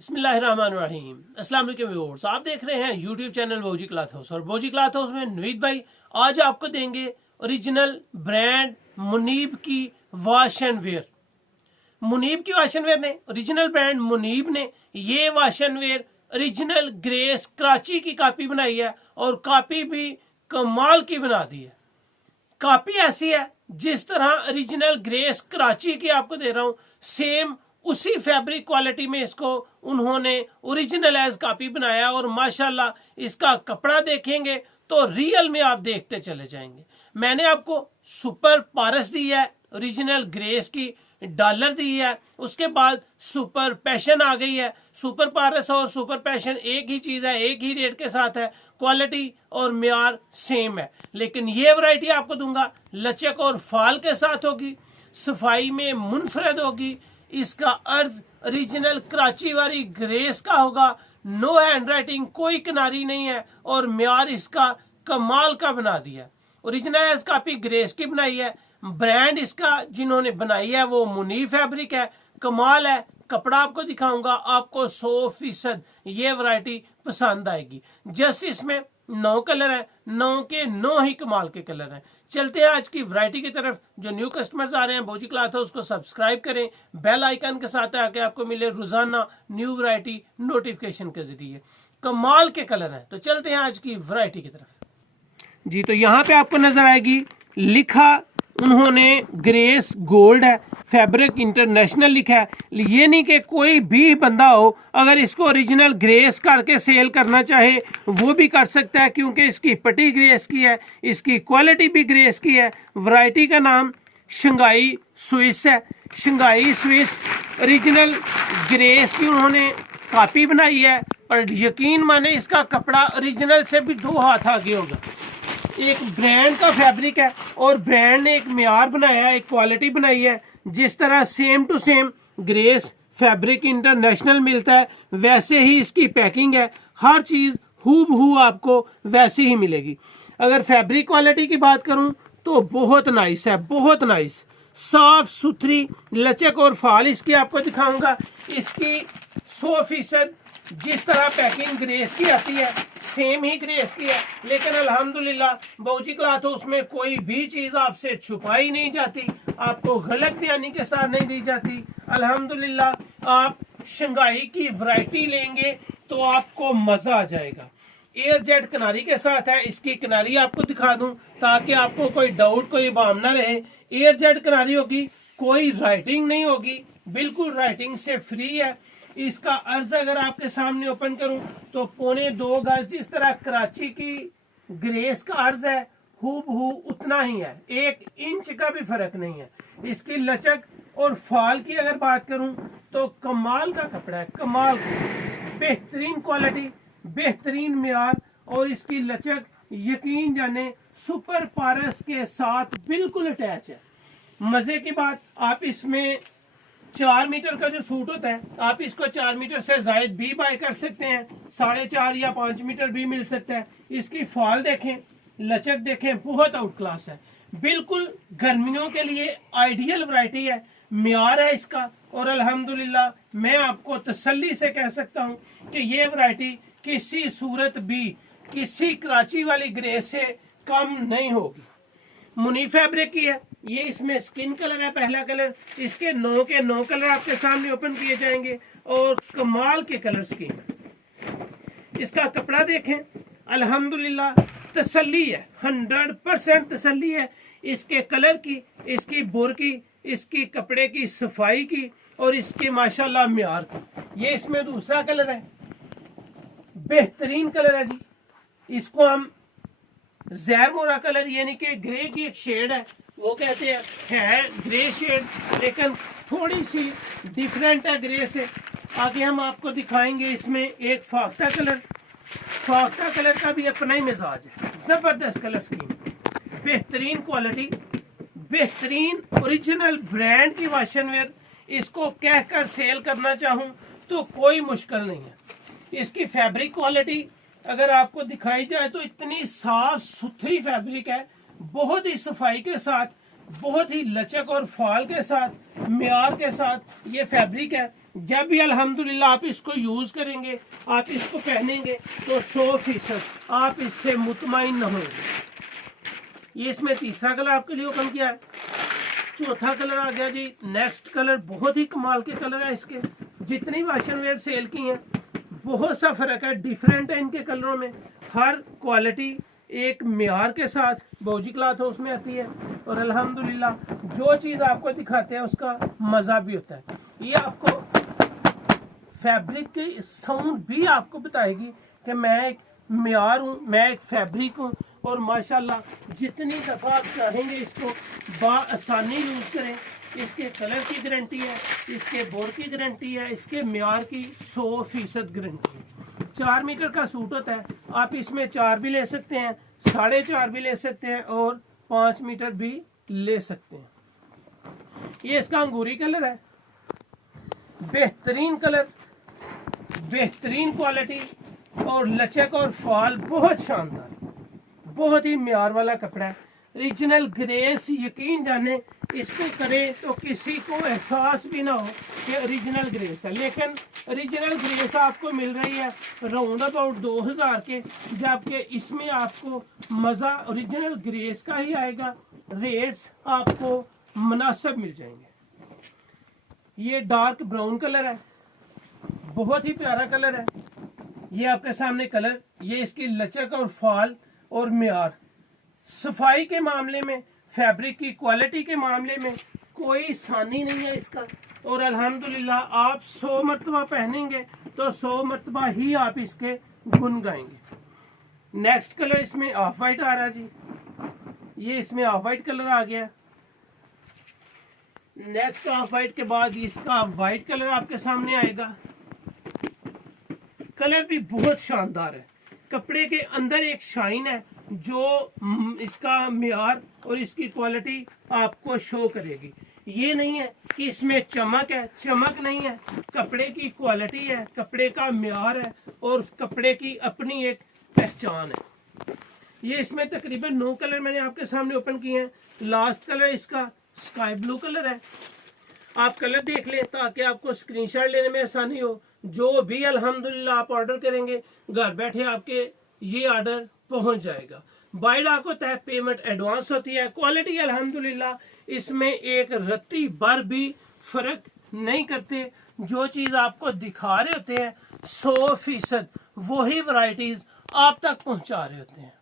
बिस्मिल्लाहिर्रहमानिर्रहीम। अस्सलाम वालेकुम व्यूअर्स, आप देख रहे हैं यूट्यूब चैनल बोजी क्लॉथ हाउस और बोजी क्लॉथ हाउस में नवीद भाई आज आपको देंगे ओरिजिनल ब्रांड मुनीब की वॉश एंड वेयर। मुनीब की वॉश एंड वेयर ने ओरिजिनल ब्रांड मुनीब ने ये wash and wear original grace Karachi की कॉपी बनाई है और कॉपी भी कमाल की बना दी है। कॉपी ऐसी है जिस तरह ओरिजिनल ग्रेस कराची की आपको दे रहा हूं, सेम उसी फैब्रिक क्वालिटी में इसको उन्होंने ओरिजिनल एज कॉपी बनाया और माशाल्लाह इसका कपड़ा देखेंगे तो रियल में आप देखते चले जाएंगे। मैंने आपको सुपर पारस दी है, ओरिजिनल ग्रेस की डॉलर दी है, उसके बाद सुपर पैशन आ गई है। सुपर पारस और सुपर पैशन एक ही चीज है, एक ही रेट के साथ है, क्वालिटी और म्यार सेम है। लेकिन ये वैरायटी आपको दूंगा लचक और फाल के साथ होगी, सफाई में मुनफरद होगी, इसका अर्ज ओरिजिनल कराची वाली ग्रेस का होगा, नो हैंड राइटिंग, कोई किनारी नहीं है और म्यार इसका कमाल का बना दिया। ओरिजिनल एज कॉपी ग्रेस की बनाई है, ब्रांड इसका जिन्होंने बनाई है वो मुनीब फैब्रिक है, कमाल है। कपड़ा आपको दिखाऊंगा, आपको 100% ये वैरायटी पसंद आएगी। जस्ट इसमें 9 कलर है, 9 के 9 ही कमाल के कलर हैं। चलते हैं आज की वैरायटी की तरफ। जो न्यू कस्टमर्स आ रहे हैं बोजी क्लॉथ हाउस को सब्सक्राइब करें, बेल आइकन के साथ आके आपको मिले रोजाना न्यू वैरायटी नोटिफिकेशन के जरिए। कमाल के कलर हैं। तो चलते हैं आज की वैरायटी की तरफ जी। तो यहाँ पे आपको नजर आएगी लिखा उन्होंने ग्रेस गोल्ड है, फैब्रिक इंटरनेशनल लिखा है। ये नहीं कि कोई भी बंदा हो अगर इसको ओरिजिनल ग्रेस करके सेल करना चाहे वो भी कर सकता है, क्योंकि इसकी पट्टी ग्रेस की है, इसकी क्वालिटी भी ग्रेस की है। वैरायटी का नाम शंघाई स्विस है। शंघाई स्विस ओरिजिनल ग्रेस की उन्होंने कॉपी बनाई है, पर यकीन माने इसका कपड़ा ओरिजिनल से भी 2 हाथ आगे होगा। एक ब्रांड का फैब्रिक है और ब्रांड ने एक म्यार बनाया है, एक क्वालिटी बनाई है। जिस तरह same to same grace fabric international मिलता है वैसे ही इसकी पैकिंग है, हर चीज हूबहू आपको वैसी ही मिलेगी। अगर फैब्रिक क्वालिटी की बात करूं तो बहुत नाइस है, बहुत नाइस, साफ सुथरी लचक और फाल इसकी आपको दिखाऊंगा। इसकी 100% जिस तरह पैकिंग ग्रेस की आती है सेम ही ग्रेस की है, लेकिन अल्हम्दुलिल्लाह बोजी क्लॉथ हाउस में कोई भी चीज आपसे छुपाई नहीं जाती, आपको गलत बयानी के साथ नहीं दी जाती। अल्हम्दुलिल्लाह आप शंघाई की वैरायटी लेंगे तो आपको मजा आ जाएगा। एयर जेट किनारी के साथ है, इसकी किनारी आपको दिखा दूं ताकि आपको कोई डाउट, कोई बाम ना रहे। एयर जेट किनारी होगी, कोई राइटिंग नहीं होगी, बिल्कुल राइटिंग से फ्री है। इसका अर्ज अगर आपके सामने ओपन करूं तो 1.25 गज जिस तरह कराची की ग्रेस का अर्ज है हूबहू उतना ही है, 1 इंच का भी फर्क नहीं है। इसकी लचक और फाल की अगर बात करूं तो कमाल का कपड़ा है, कमाल का, बेहतरीन क्वालिटी, बेहतरीन म्यार और इसकी लचक यकीन जाने सुपर पारस के साथ बिल्कुल अटैच है। मजे की बात, आप इसमें 4 मीटर का जो सूट होता है आप इसको 4 मीटर से जायद भी बाय कर सकते हैं, 4.5 या 5 मीटर भी मिल सकता है। इसकी फाल देखें, लचक देखें, बहुत आउट क्लास है, बिल्कुल गर्मियों के लिए आइडियल वैरायटी है, म्यार है इसका। और अल्हम्दुलिल्लाह मैं आपको तसल्ली से कह सकता हूं कि ये वैरायटी किसी सूरत भी किसी कराची वाली ग्रेस से कम नहीं होगी। मुनी फैब्रिक की है, ये इसमें स्किन कलर है, पहला कलर। इसके 9 के 9 कलर आपके सामने ओपन किए जाएंगे और कमाल के कलर स्कीम है। इसका कपड़ा देखें, अल्हम्दुलिल्लाह तसल्ली है, 100% तसल्ली है इसके कलर की, इसकी बोर की, इसकी कपड़े की सफाई की और इसके माशाल्लाह म्यार की। ये इसमें दूसरा कलर है, बेहतरीन कलर है जी। इसको हम जैर मोरा कलर यानी कि ग्रे की एक शेड है, वो कहते हैं, है ग्रे शेड लेकिन थोड़ी सी डिफरेंट है ग्रे से। आगे हम आपको दिखाएंगे इसमें एक फाख्ता कलर, फाख्ता कलर का भी अपना ही मिजाज है, जबरदस्त कलर स्कीम, बेहतरीन क्वालिटी, बेहतरीन ओरिजिनल ब्रांड की वॉश एंड वेयर। इसको कहकर सेल करना चाहूं तो कोई मुश्किल नहीं है। इसकी फैब्रिक क्वालिटी अगर आपको दिखाई जाए तो इतनी साफ सुथरी फैब्रिक है, बहुत ही सफाई के साथ, बहुत ही लचक और फाल के साथ, म्यार के साथ ये फैब्रिक है। जब भी अल्हम्दुलिल्लाह आप इसको यूज करेंगे, आप इसको पहनेंगे तो 100% आप इससे मुतमईन न होंगे। ये इसमें तीसरा कलर आपके लिए ओपन किया है। चौथा कलर आ गया जी। नेक्स्ट कलर बहुत ही कमाल के कलर है इसके। जितनी वाशन वेयर सेल की हैं बहुत सा फर्क है, डिफरेंट है इनके कलरों में। हर क्वालिटी एक मियार के साथ बौजी क्लॉथ हाउस में आती है और अल्हम्दुलिल्लाह जो चीज़ आपको दिखाते हैं उसका मज़ा भी होता है। ये आपको फैब्रिक की साउंड भी आपको बताएगी कि मैं एक मियार हूँ, मैं एक फैब्रिक हूँ। और माशाल्लाह जितनी दफ़ा आप चाहेंगे इसको बआसानी यूज़ करें। इसके कलर की गारंटी है, इसके बोर की गारंटी है, इसके मियार की 100% गारंटी है। 4 मीटर का सूट होता है, आप इसमें 4 भी ले सकते हैं, 4.5 भी ले सकते हैं और 5 मीटर भी ले सकते हैं। ये इसका अंगूरी कलर है, बेहतरीन कलर, बेहतरीन क्वालिटी और लचक और फॉल बहुत शानदार, बहुत ही मियार वाला कपड़ा है। ओरिजिनल ग्रेस, यकीन जाने इसको करें तो किसी को एहसास भी ना हो कि ओरिजिनल ग्रेस है। लेकिन ओरिजिनल ग्रेस आपको मिल रही है राउंड अबाउट 2000 के, जबकि इसमें आपको मज़ा ओरिजिनल ग्रेस का ही आएगा। रेट्स आपको मुनासिब मिल जाएंगे। ये डार्क ब्राउन कलर है, बहुत ही प्यारा कलर है। ये आपके सामने कलर, ये इसकी लचक और फॉल और मियार, सफाई के मामले में, फैब्रिक की क्वालिटी के मामले में कोई सानी नहीं है इसका। और अल्हम्दुलिल्लाह आप 100 मरतबा पहनेंगे तो 100 मरतबा ही आप इसके गुन गाएंगे। नेक्स्ट कलर इसमें ऑफ वाइट आ रहा है जी। ये इसमें ऑफ वाइट कलर आ गया। नेक्स्ट ऑफ वाइट के बाद इसका वाइट कलर आपके सामने आएगा। कलर भी बहुत शानदार है, कपड़े के अंदर एक शाइन है जो इसका मियार और इसकी क्वालिटी आपको शो करेगी। ये नहीं है कि इसमें चमक है, चमक नहीं है, कपड़े की क्वालिटी है, कपड़े का मियार है और कपड़े की अपनी एक पहचान है। ये इसमें तकरीबन 9 कलर मैंने आपके सामने ओपन किए हैं। लास्ट कलर इसका स्काई ब्लू कलर है। आप कलर देख लें ताकि आपको स्क्रीनशॉट लेने में आसानी हो। जो भी अल्हम्दुलिल्लाह आप ऑर्डर करेंगे घर बैठे आपके ये ऑर्डर पहुंच जाएगा। बाय डाक होता है, पेमेंट एडवांस होती है। क्वालिटी अल्हम्दुलिल्लाह इसमें एक रत्ती भर भी फर्क नहीं करते। जो चीज आपको दिखा रहे होते हैं 100% वही वैरायटीज आप तक पहुंचा रहे होते हैं।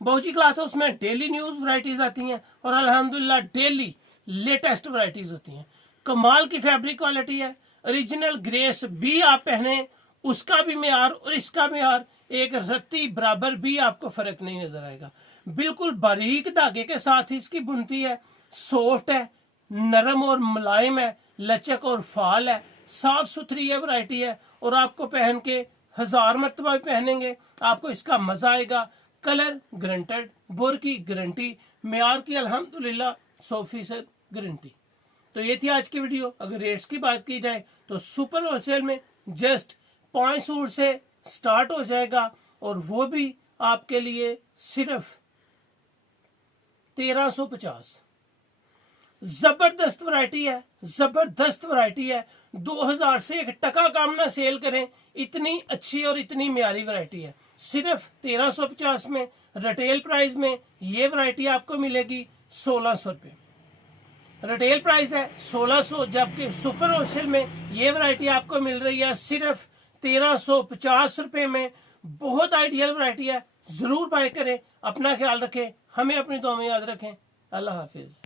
बौजी क्लॉथ हाउस में डेली न्यूज वैरायटीज आती हैं और अल्हम्दुलिल्लाह डेली लेटेस्ट वैरायटीज होती हैं। कमाल की फैब्रिक क्वालिटी है। ओरिजिनल ग्रेस भी आप पहने, उसका भी मियार और इसका मियार एक रत्ती बराबर भी आपको फर्क नहीं नजर आएगा। बिल्कुल बारीक धागे के साथ ही इसकी बुनती है, सॉफ्ट है, नरम और मुलायम है, लचक और फाल है, साफ सुथरी है, वैरायटी है और आपको पहन के 1000 मरतबा भी पहनेंगे आपको इसका मजा आएगा। कलर गारंटेड, बोर की गारंटी, मियार की अल्हम्दुलिल्लाह 100% गारंटी। तो ये थी आज की वीडियो। अगर रेट्स की बात की जाए तो सुपर होलसेल में जस्ट 5 सूट से स्टार्ट हो जाएगा और वो भी आपके लिए सिर्फ 1350। जबरदस्त वैरायटी है, जबरदस्त वैरायटी है। 2000 से 1 टका कम ना सेल करें, इतनी अच्छी और इतनी म्यारी वैरायटी है। सिर्फ 1350 में रिटेल प्राइस में ये वैरायटी आपको मिलेगी 1600 रुपये। रिटेल प्राइस है 1600, जबकि सुपर होलसेल में ये वैरायटी आपको मिल रही है सिर्फ 1350 रुपये में। बहुत आइडियल वैरायटी है, जरूर बाय करें। अपना ख्याल रखें, हमें अपनी दुआ में याद रखें। अल्लाह हाफिज।